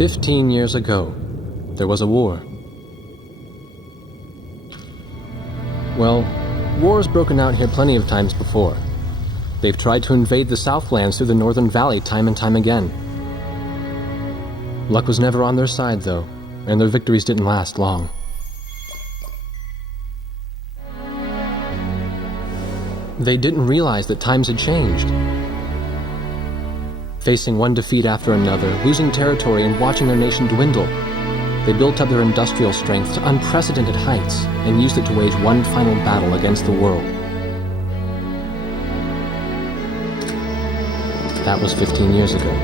15 years ago, there was a war. Well, war's broken out here plenty of times before. They've tried to invade the Southlands through the Northern Valley time and time again. Luck was never on their side, though, and their victories didn't last long. They didn't realize that times had changed. Facing one defeat after another, losing territory and watching their nation dwindle, they built up their industrial strength to unprecedented heights and used it to wage one final battle against the world. That was 15 years ago.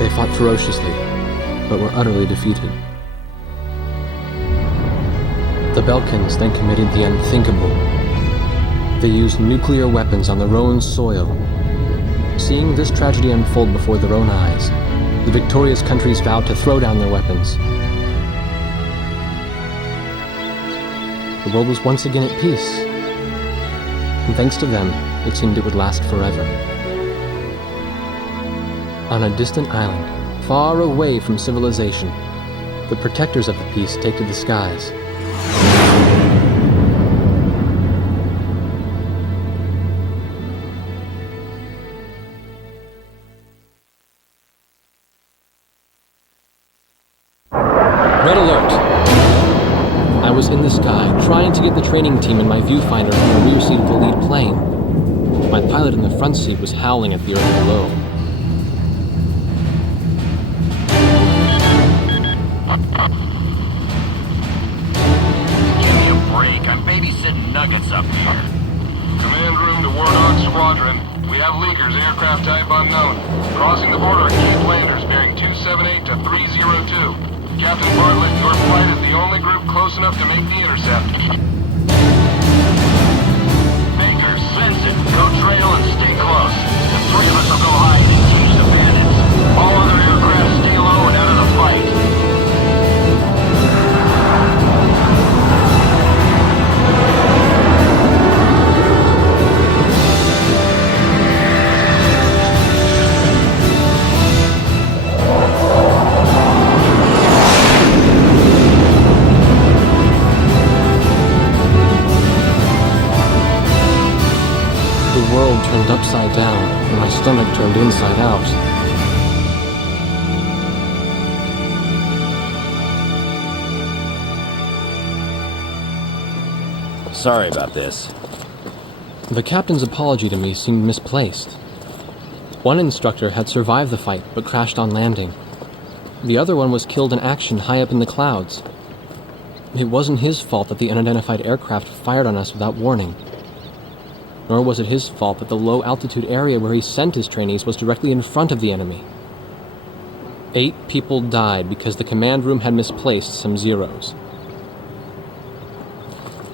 They fought ferociously, but were utterly defeated. The Belkans then committed the unthinkable. They used nuclear weapons on their own soil. Seeing this tragedy unfold before their own eyes, the victorious countries vowed to throw down their weapons. The world was once again at peace, and thanks to them, it seemed it would last forever. On a distant island, far away from civilization, the protectors of the peace take to the skies. Red alert! I was in the sky, trying to get the training team in my viewfinder from the rear seat of the lead plane. My pilot in the front seat was howling at the earth below. Give me a break. I'm babysitting nuggets up here. Command room to Ward Dog Squadron. We have leakers, aircraft type unknown. Crossing the border at Cape Landers, bearing 278 to 302. Captain Bartlett, your flight is the only group close enough to make the intercept. Baker, sense it. Go trail and stay close. The three of us will go high and engage the bandits. All other aircraft stay low and out of the fight. The world turned upside down, and my stomach turned inside out. Sorry about this. The captain's apology to me seemed misplaced. One instructor had survived the fight, but crashed on landing. The other one was killed in action high up in the clouds. It wasn't his fault that the unidentified aircraft fired on us without warning. Nor was it his fault that the low-altitude area where he sent his trainees was directly in front of the enemy. 8 people died because the command room had misplaced some zeros.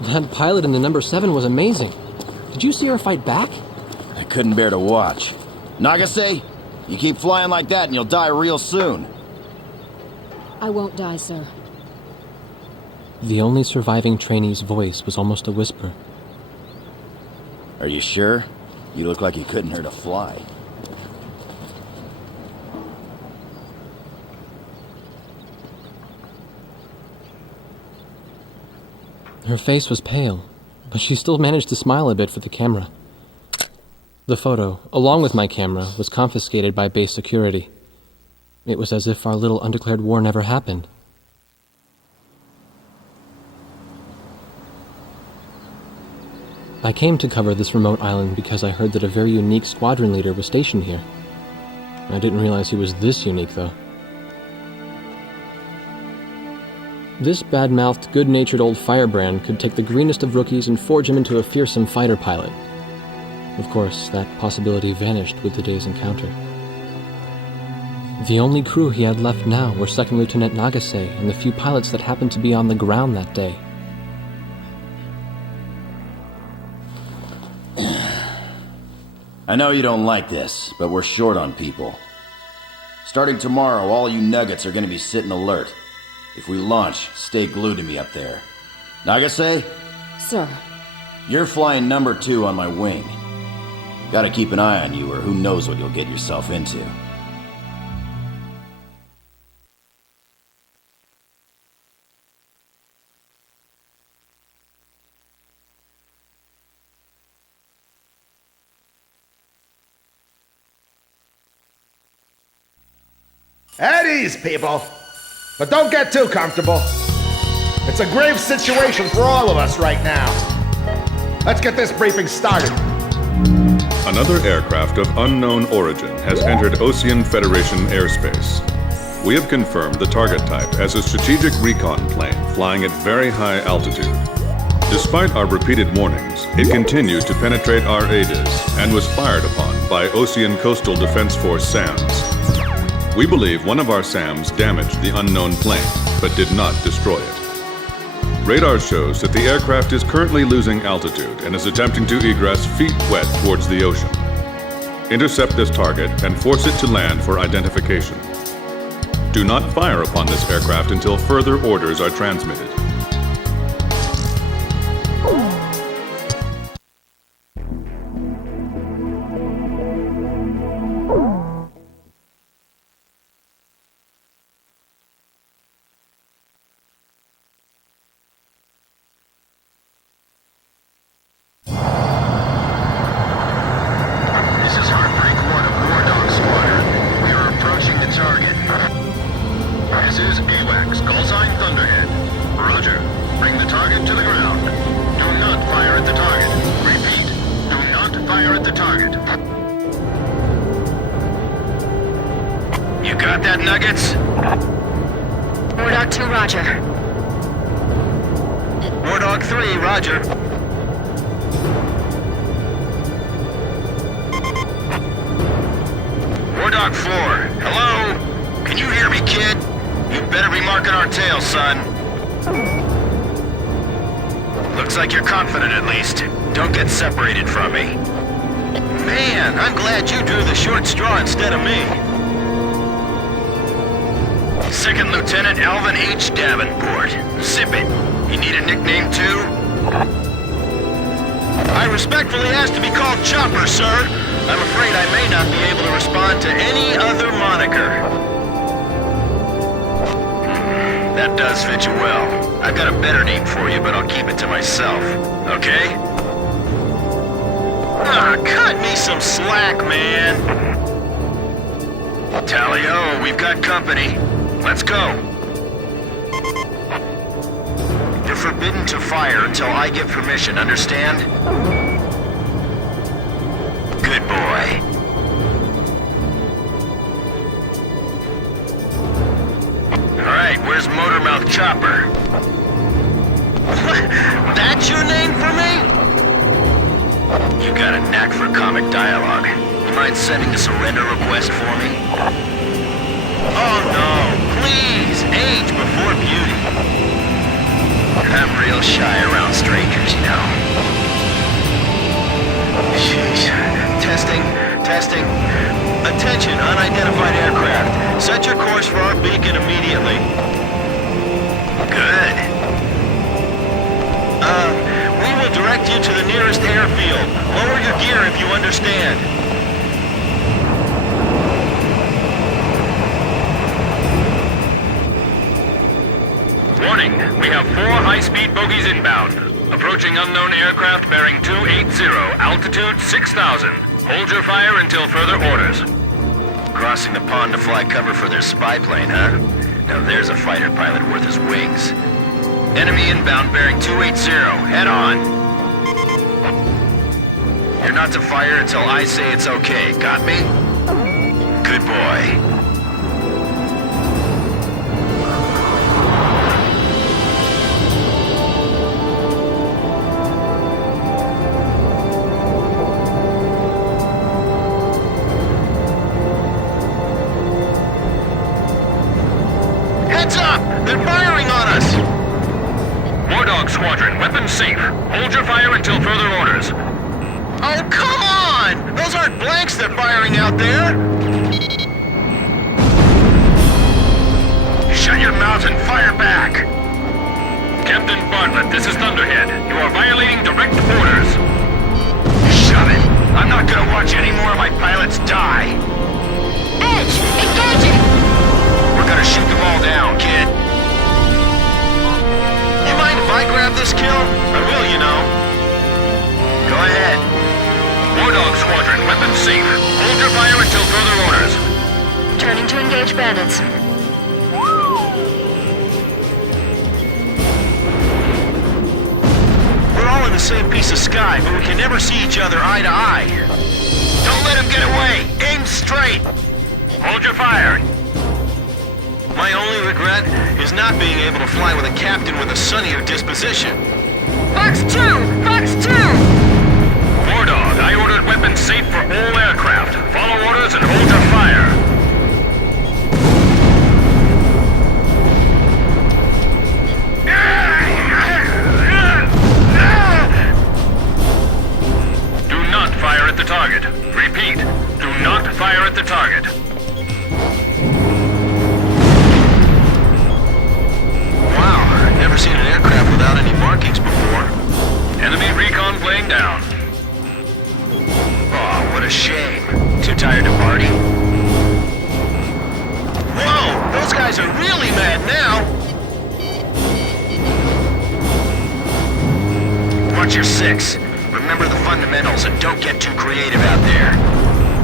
That pilot in the number 7 was amazing. Did you see her fight back? I couldn't bear to watch. Nagase, you keep flying like that and you'll die real soon. I won't die, sir. The only surviving trainee's voice was almost a whisper. Are you sure? You look like you couldn't hurt a fly. Her face was pale, but she still managed to smile a bit for the camera. The photo, along with my camera, was confiscated by base security. It was as if our little undeclared war never happened. I came to cover this remote island because I heard that a very unique squadron leader was stationed here. I didn't realize he was this unique, though. This bad-mouthed, good-natured old firebrand could take the greenest of rookies and forge him into a fearsome fighter pilot. Of course, that possibility vanished with today's encounter. The only crew he had left now were Second Lieutenant Nagase and the few pilots that happened to be on the ground that day. I know you don't like this, but we're short on people. Starting tomorrow, all you nuggets are going to be sitting alert. If we launch, stay glued to me up there. Nagase? Sir. You're flying number 2 on my wing. Gotta keep an eye on you, or who knows what you'll get yourself into. At ease, people. But don't get too comfortable. It's a grave situation for all of us right now. Let's get this briefing started. Another aircraft of unknown origin has entered Ocean Federation airspace. We have confirmed the target type as a strategic recon plane flying at very high altitude. Despite our repeated warnings, it continued to penetrate our ADIS and was fired upon by Ocean Coastal Defense Force SAMs. We believe one of our SAMs damaged the unknown plane, but did not destroy it. Radar shows that the aircraft is currently losing altitude and is attempting to egress feet wet towards the ocean. Intercept this target and force it to land for identification. Do not fire upon this aircraft until further orders are transmitted. Understand? Good boy. Alright, where's Motormouth Chopper? That's your name for me? You got a knack for comic dialogue. You mind sending a surrender request for me? Oh no, please, age before beauty. I'm real shy around strangers, you know. Sheesh. Testing. Attention, unidentified aircraft. Set your course for our beacon immediately. Good. We will direct you to the nearest airfield. Lower your gear if you understand. Warning, we have 4 high-speed bogies inbound. Approaching unknown aircraft bearing 280, altitude 6,000. Hold your fire until further orders. Crossing the pond to fly cover for their spy plane, huh? Now there's a fighter pilot worth his wings. Enemy inbound bearing 280, head on. You're not to fire until I say it's okay, got me? Good boy. Squadron, weapons safe. Hold your fire until further orders. Oh, come on! Those aren't blanks they're firing out there! Shut your mouth and fire back! Captain Bartlett, this is Thunderhead. You are violating direct orders. Shut it! I'm not gonna watch any more of my pilots die. Edge, engaging! We're gonna shoot them all down, kid. You mind if I grab this kill? I will, you know. Go ahead. War Dog Squadron, weapons safe. Hold your fire until further orders. Turning to engage bandits. We're all in the same piece of sky, but we can never see each other eye to eye. Don't let him get away! Aim straight! Hold your fire! My only regret is not being able to fly with a captain with a sunnier disposition. Fox 2! Fox 2! War Dog, I ordered weapons safe for all aircraft. Follow orders and hold your fire. Do not fire at the target. Repeat, do not fire at the target. Wow, never seen an aircraft without any markings before. Enemy recon plane down. Oh, what a shame. Too tired to party. Whoa, those guys are really mad now. Watch your six. Remember the fundamentals and don't get too creative out there.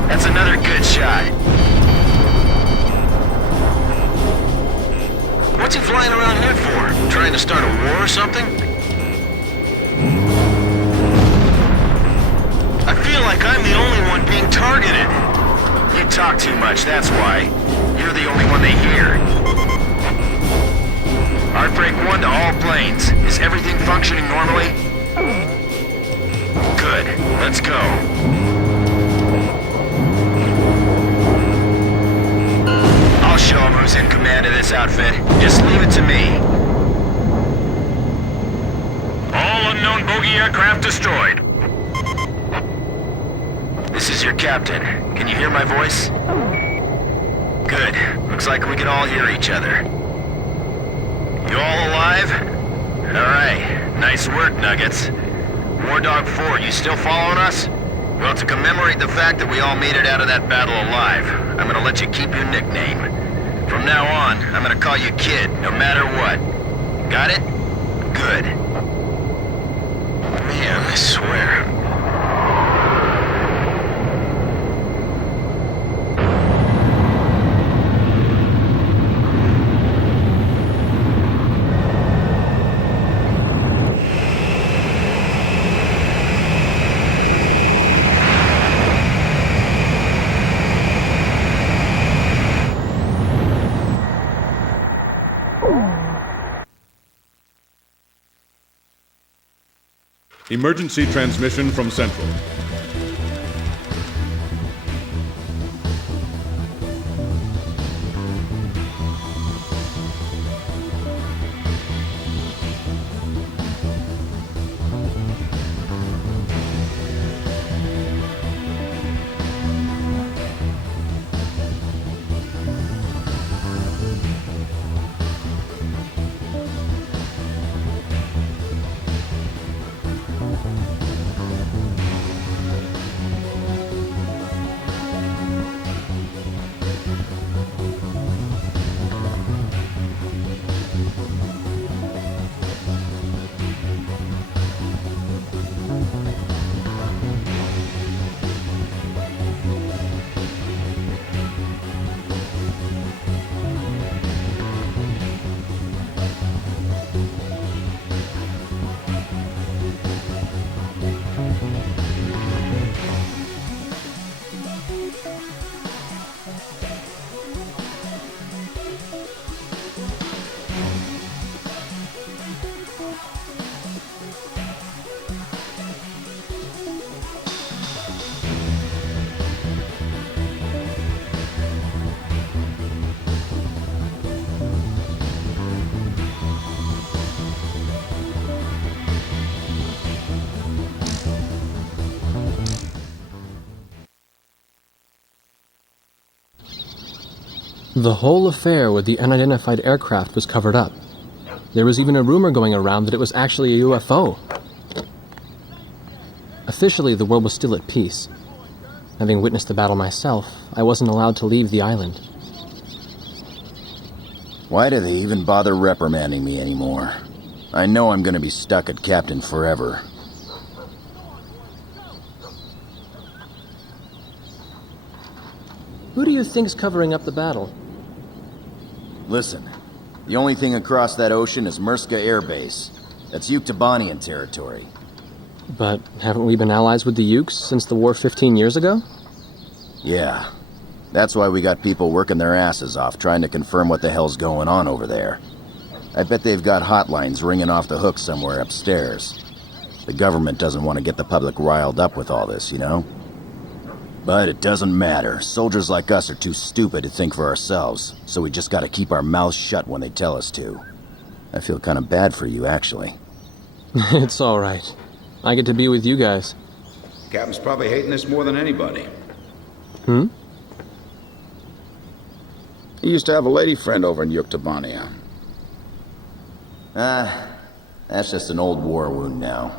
That's another good shot. What's he flying around here for? Trying to start a war or something? I feel like I'm the only one being targeted. You talk too much, that's why. You're the only one they hear. Heartbreak 1 to all planes. Is everything functioning normally? Good. Let's go. I'll show him who's in command of this outfit. Just leave it to me. All unknown bogey aircraft destroyed. This is your captain. Can you hear my voice? Good. Looks like we can all hear each other. You all alive? Alright. Nice work, Nuggets. War Dog 4, you still following us? Well, to commemorate the fact that we all made it out of that battle alive, I'm gonna let you keep your nickname. From now on, I'm gonna call you Kid, no matter what. Got it? Good. Man, I swear. Emergency transmission from Central. The whole affair with the unidentified aircraft was covered up. There was even a rumor going around that it was actually a UFO. Officially, the world was still at peace, Having witnessed the battle myself, I wasn't allowed to leave the island. Why do they even bother reprimanding me anymore? I know I'm gonna be stuck at Captain forever. Who do you think's covering up the battle? Listen, the only thing across that ocean is Murska Air Base. That's Uktabanian territory. But haven't we been allies with the Ukes since the war 15 years ago? Yeah. That's why we got people working their asses off trying to confirm what the hell's going on over there. I bet they've got hotlines ringing off the hook somewhere upstairs. The government doesn't want to get the public riled up with all this, you know? But it doesn't matter. Soldiers like us are too stupid to think for ourselves, so we just gotta keep our mouths shut when they tell us to. I feel kind of bad for you, actually. It's all right. I get to be with you guys. Captain's probably hating this more than anybody. Hmm? He used to have a lady friend over in Uktabania. That's just an old war wound now.